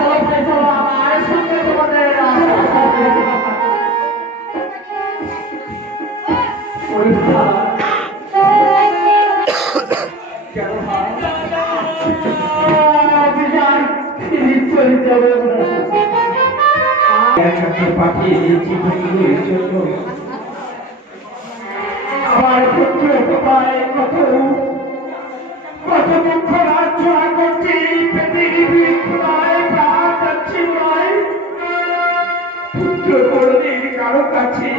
চলো ভাই চলো আমার সঙ্গে তোমাদের পাঠিয়ে দিয়েছি বন্ধুদের জন্য। আমার পুত্র কোথায় কত কত দুঃখ রাজ্যা করছি পৃথিবী খোলায় প্রাণ যাচ্ছি নয় পুত্র কোনদিন কারো কাছে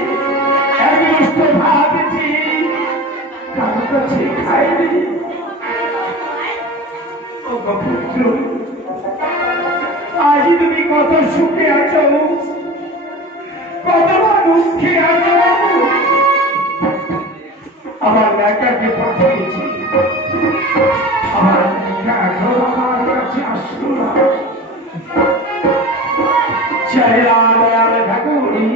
একনিষ্ঠ ভাবেছি কারো কাছে খাইনি ও পুত্র আজ তুমি কত সুখে আছো কতবার দুঃখে আছো আমার মেয়েটাকে পাঠিয়েছি আমার মেয়েটা এখন আমার কাছে আসলো না ঠাকুরি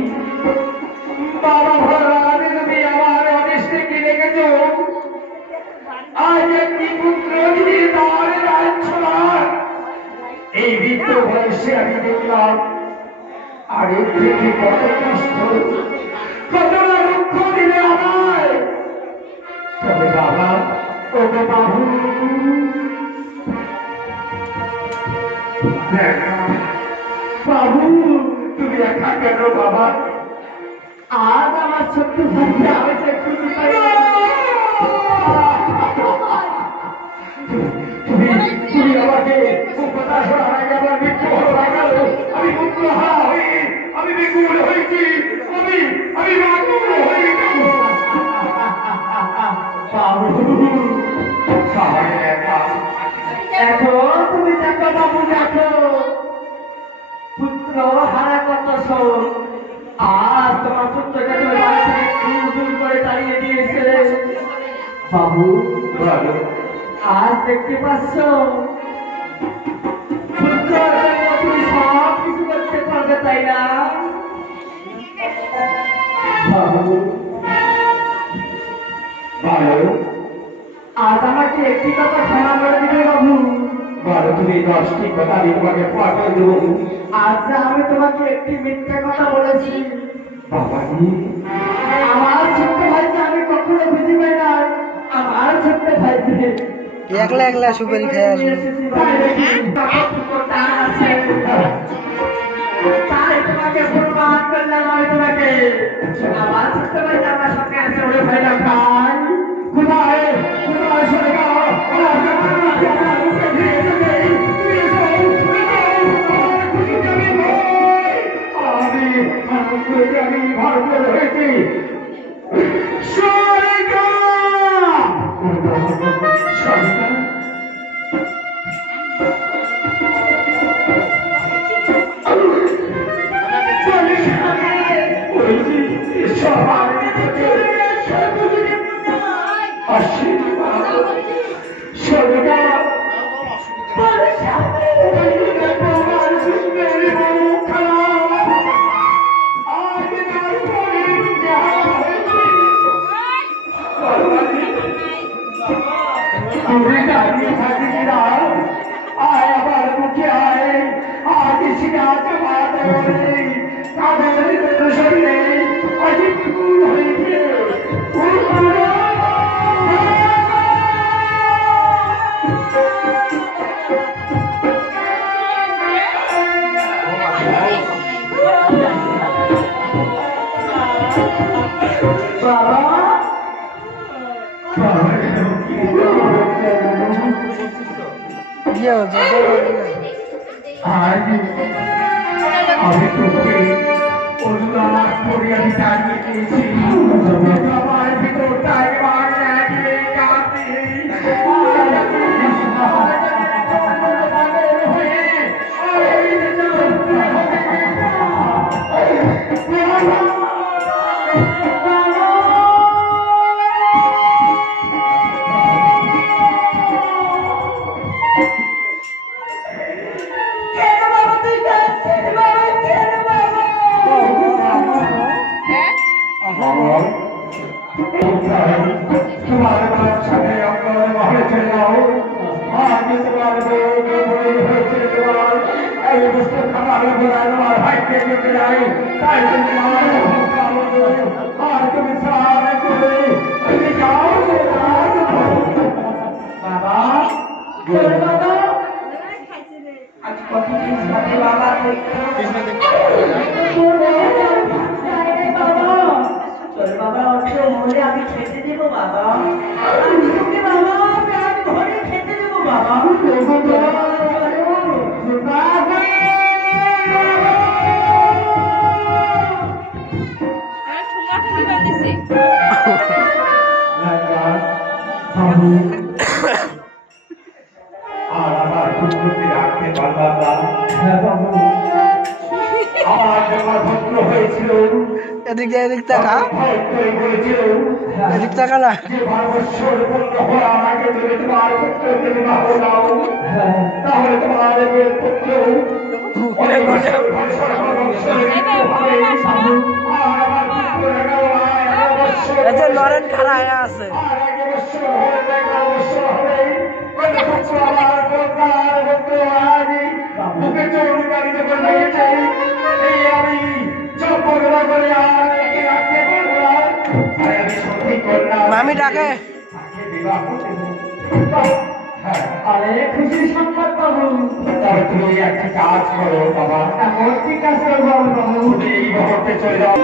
বাবা ভগবান তুমি আমার অনিষ্টে কি রেখেছ আজ একটি পুত্র যদি তার রাজ্য এই বৃদ্ধ বয়সে আমি দেখলাম আর এর থেকে কত কষ্ট কতটা দুঃখ দিলে আমায় তবে বাবা ও বাবু বাবু তুমি একা কেন বাবা আজ আমার ছোট্ট ভাইকে আমি যে খুঁজে পাই তুমি আমাকে কথা শোনা আমার মৃত্যু হলো না গেল আমি মুক্ত হই আমি বেগুন হয়েছি আমি বেগুন হয়েছি এখন তুমি দেখো বাবু দেখো পুত্র হারা কত শোক আর তোমার পুত্রকে তুমি বাড়ি থেকে দূর দূর করে তাড়িয়ে দিয়েছে বাবু আজ দেখতে পাচ্ছ পুত্র তুমি সব কিছু করতে পারবে তাই না বাবু ভালো আজ আমাকে একটি কথা ক্ষমা করে দিবে বাবু বলো তুমি 10টি কথা আমি তোমাকে পাঠিয়ে দেবো আজ আমি তোমাকে একটি মিথ্যা কথা বলেছি বাবাজি আমার ছোট্ট ভাইকে আমি কখনো বুঝি পাই না আমার ছোট্ট ভাইকে একলা একলা সুপারি খেয়ে আসবে তাই তোমাকে প্রমাণ করলাম আমি তোমাকে আমার ছোট্ট ভাই আমার সঙ্গে আছে ওরে ভাইরা ভাই কোথায় কোথায় সরে যাও আমি ভারত হয়েছি আমি তোকে উল্লাস করে আমি দাঁড়িয়ে দিয়েছি আমার ভিতরটায় বস্তু খাবার বোঝায় আমার ভাইকে দিতে যাই তাই তুমি আমার আর তুমি সারা করে তুমি যাও বাবা বাবা আজ কতদিন সাথে বাবা বাবা অর্থ মনে আমি খেতে দেবো বাবা বাবা ঘরে খেতে দেবো বাবা আর আমার কুকুরকে রাখতে পারলাম না আমার আমার ভদ্র হয়েছিল এদিক দিয়ে এদিক তাকা ভয় করেছিল এদিক তাকা না যে ভারতবর্ষের পূর্ণ হওয়া আমাকে তুমি তোমার পুত্রকে বিবাহ দাও তাহলে তোমাদের পুত্র অনেক বছর বংশের হবে আর আমার পুত্র 11 বছর এই লরেন খাড়া হয়ে আছে আর 1 বছর হলে 11 বছর হবে ওই পুত্র আমার পরিবার পুত্র আদি বুকে চোর গাড়িতে করে লেগেছে এই আমি চপগলা করে আর একে রাখতে পারবো না তাই আমি সত্যি করলাম মামি ডাকে তাকে বিবাহ দেব। হ্যাঁ, আরে খুশি সংবাদ বাবু তবে তুমি একটি কাজ করো বাবা এমন কি কাজ করবো বাবু তুমি এই মুহূর্তে চলে যাও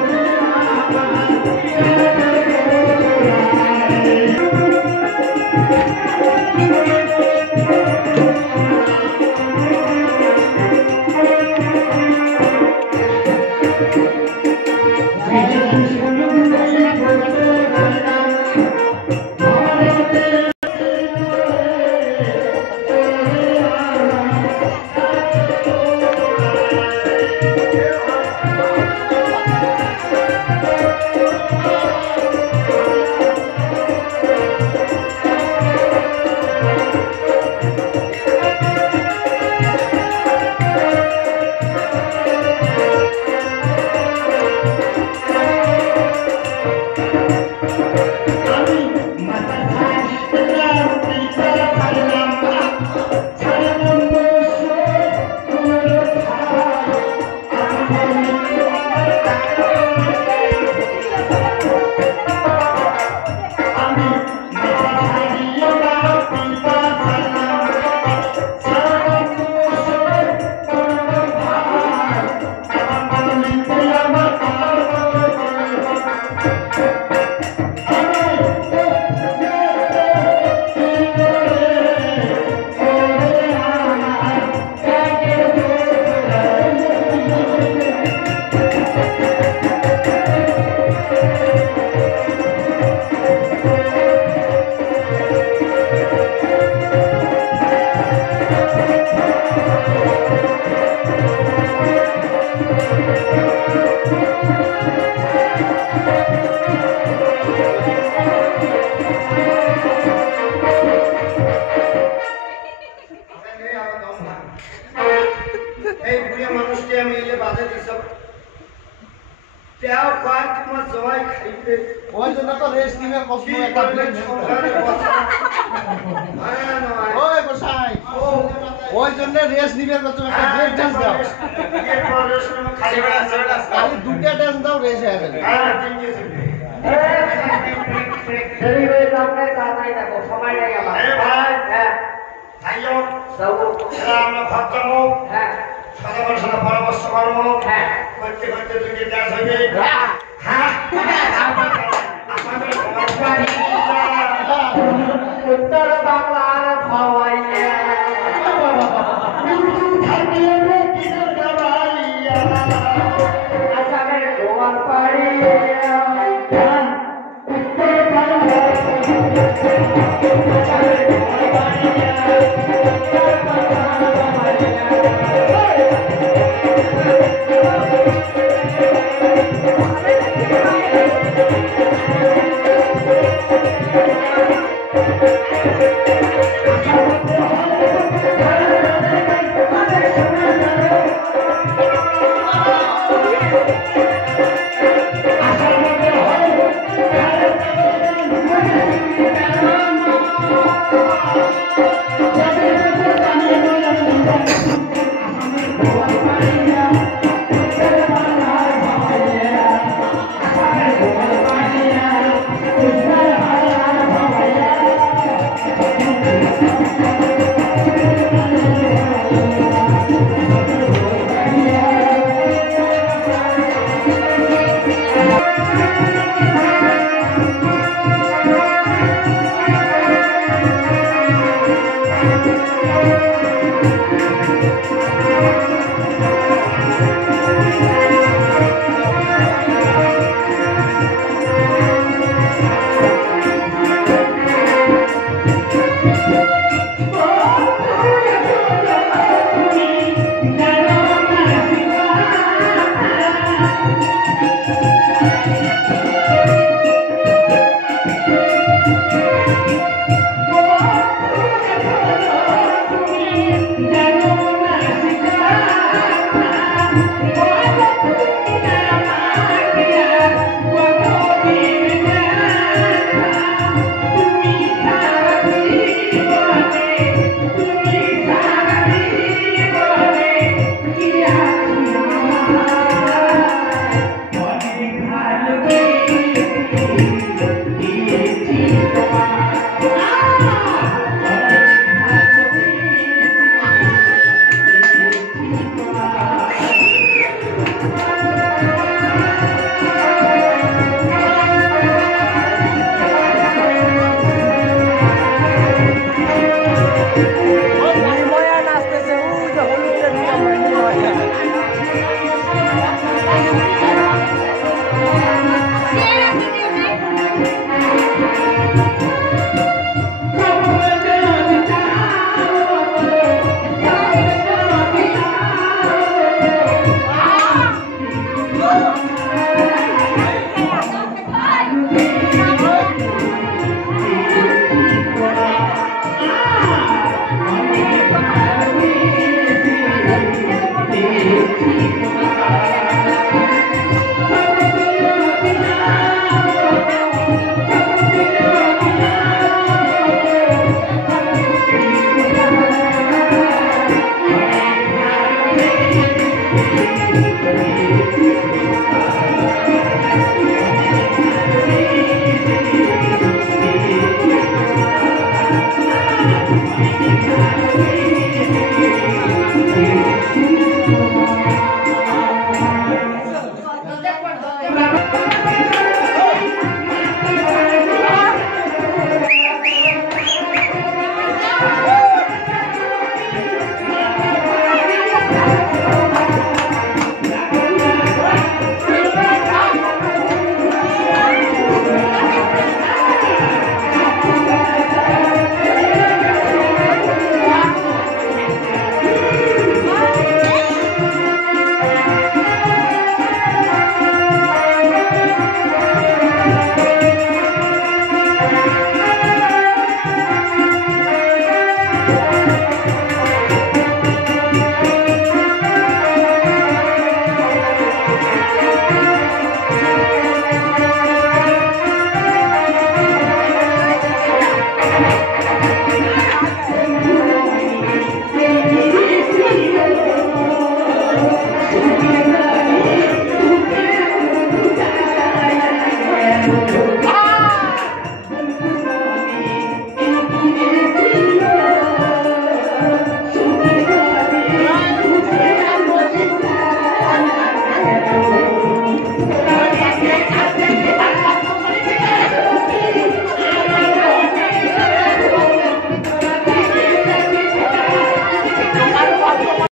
এই বুড়িয়া মানুষকে আমি এলে বাধা দিছাম তেও কয় তোমার জমাই খাইতে ওই জন্য তো রেস্ট নিবে কষ্ট কি একটা করলে ব্রেক সংসারে কথা মানে না নয় ওই গোসাই ওই জন্য রেস্ট নিবে কষ্ট একটা ব্রেক ডান্স দাও খালি বেড়া সেটা খালি দুটো ডান্স দাও রেস্ট হয়ে যাবে হ্যাঁ ঠিক আছে দেরি হয়ে যাবে তাড়াতাড়ি দেখো সময় নেই আমার এই ভাই হ্যাঁ ভাইও যাও এরা আমরা ভাত খাবো হ্যাঁ সদাগর সাথে পরামর্শ করবো হ্যাঁ করতে করতে দুটো ডান্স হয়ে হ্যাঁ হ্যাঁ আমাদের সমাজ উত্তর বাংলার খাওয়াইয়া আসামের গোয়াল পাড়িয়া উত্তর বাংলার আসামের গোয়াল পাড়িয়া উত্তর বাংলার খাওয়াইয়া